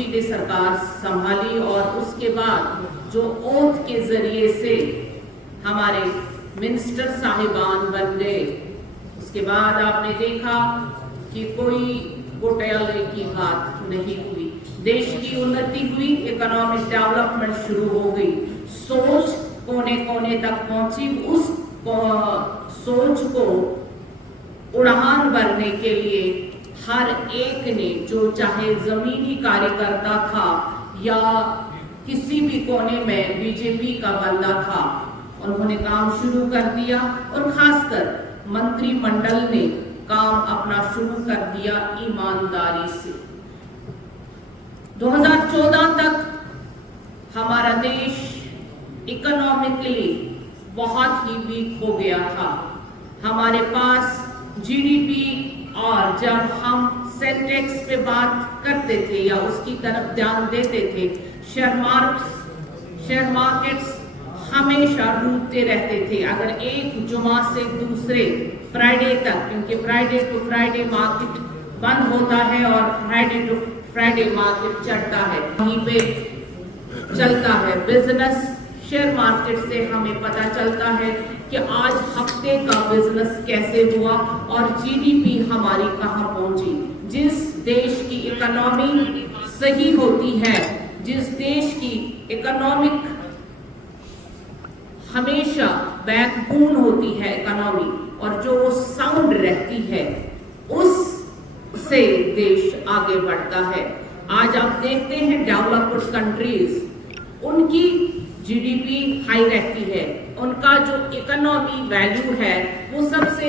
जी ने सरकार संभाली और उसके बाद जो ओथ के जरिए से हमारे मिनिस्टर साहिबान बन गए, उसके बाद आपने देखा कि कोई घोटाले की बात नहीं हुई, देश की उन्नति हुई, इकोनॉमिक डेवलपमेंट शुरू हो गई, सोच कोने कोने तक पहुंची। उस सोच को उड़ान भरने के लिए हर एक ने, जो चाहे जमीनी कार्यकर्ता था या किसी भी कोने में बीजेपी का बंदा था, उन्होंने काम शुरू कर दिया और खासकर मंत्रिमंडल ने काम अपना शुरू कर दिया ईमानदारी से। 2014 तक हमारा देश इकोनॉमिकली बहुत ही वीक हो गया था। हमारे पास जीडीपी, और जब हम सेंसेक्स पे बात करते थे या उसकी तरफ ध्यान देते थे, शेयर मार्केट्स हमेशा डूबते रहते थे। अगर एक जुमा से दूसरे फ्राइडे तक, क्योंकि फ्राइडे टू फ्राइडे मार्केट बंद होता है और फ्राइडे टू फ्राइडे मार्केट चढ़ता है, वहीं पे चलता है बिजनेस। शेयर मार्केट से हमें पता चलता है कि आज हफ्ते का बिजनेस कैसे हुआ और जीडीपी हमारी कहां पहुंची। जिस देश की इकोनॉमी सही होती है, जिस देश की इकोनॉमिक हमेशा बैकबोन होती है इकोनॉमी, और जो साउंड रहती है, उससे देश आगे बढ़ता है। आज आप देखते हैं डेवलप्ड कंट्रीज, उनकी जीडीपी हाई रहती है, उनका जो इकोनॉमी वैल्यू है वो सबसे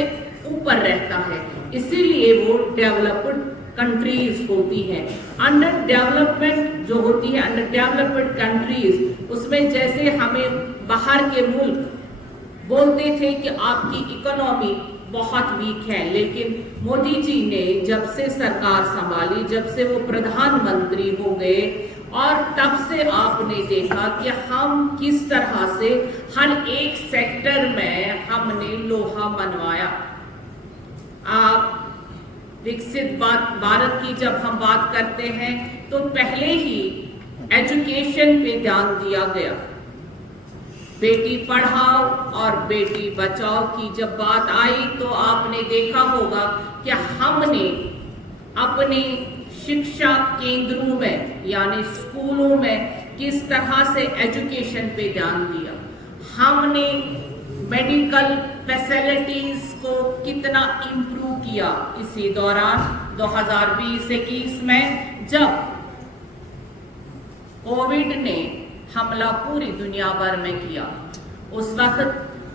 ऊपर रहता है, इसीलिए वो डेवलप्ड कंट्रीज होती है। अंडर डेवलपमेंट जो होती है, अंडर डेवलप्ड कंट्रीज, उसमें जैसे हमें बाहर के मुल्क बोलते थे कि आपकी इकोनॉमी बहुत वीक है, लेकिन मोदी जी ने जब से सरकार संभाली, जब से वो प्रधानमंत्री हो गए, और तब से आपने देखा कि हम किस तरह से हर एक सेक्टर में हमने लोहा मनवाया। आप विकसित भारत की जब हम बात करते हैं तो पहले ही एजुकेशन पे ध्यान दिया गया। बेटी पढ़ाओ और बेटी बचाओ की जब बात आई तो आपने देखा होगा कि हमने अपने शिक्षा केंद्रों में यानी स्कूलों में किस तरह से एजुकेशन पे ध्यान दिया। हमने मेडिकल फैसिलिटीज को कितना इम्प्रूव किया इसी दौरान 2020-21 में, जब कोविड ने हमला पूरी दुनिया भर में किया। उस वक्त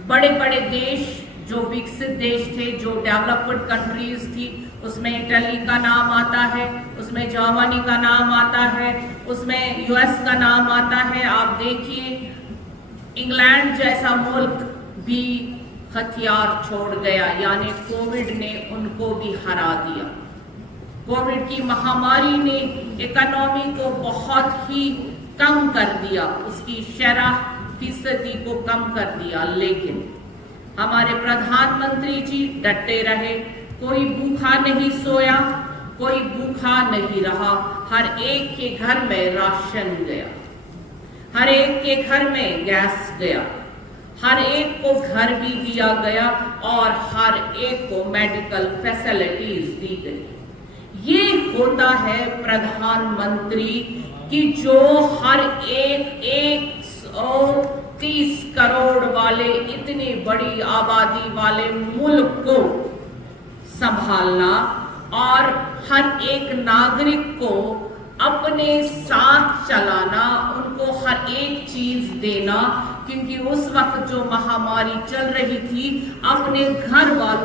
बड़े बड़े देश, जो विकसित देश थे, जो डेवलप्ड कंट्रीज थी, उसमें इटली का नाम आता है, उसमें जर्मनी का नाम आता है, उसमें यूएस का नाम आता है। आप देखिए इंग्लैंड जैसा मुल्क भी हथियार छोड़ गया, यानी कोविड ने उनको भी हरा दिया। कोविड की महामारी ने इकोनॉमी को बहुत ही कम कर दिया, उसकी 6% को कम कर दिया, लेकिन हमारे प्रधानमंत्री जी डटे रहे। कोई भूखा नहीं सोया, कोई भूखा नहीं रहा। हर एक के घर में राशन गया, हर एक के घर में गैस गया, हर एक को घर भी दिया गया और हर एक को मेडिकल फैसिलिटीज दी गई। ये होता है प्रधानमंत्री कि जो हर एक 130 करोड़ वाले इतनी बड़ी आबादी वाले मुल्क को संभालना और हर एक नागरिक को अपने साथ चलाना, उनको हर एक चीज देना, क्योंकि उस वक्त जो महामारी चल रही थी अपने घर वालों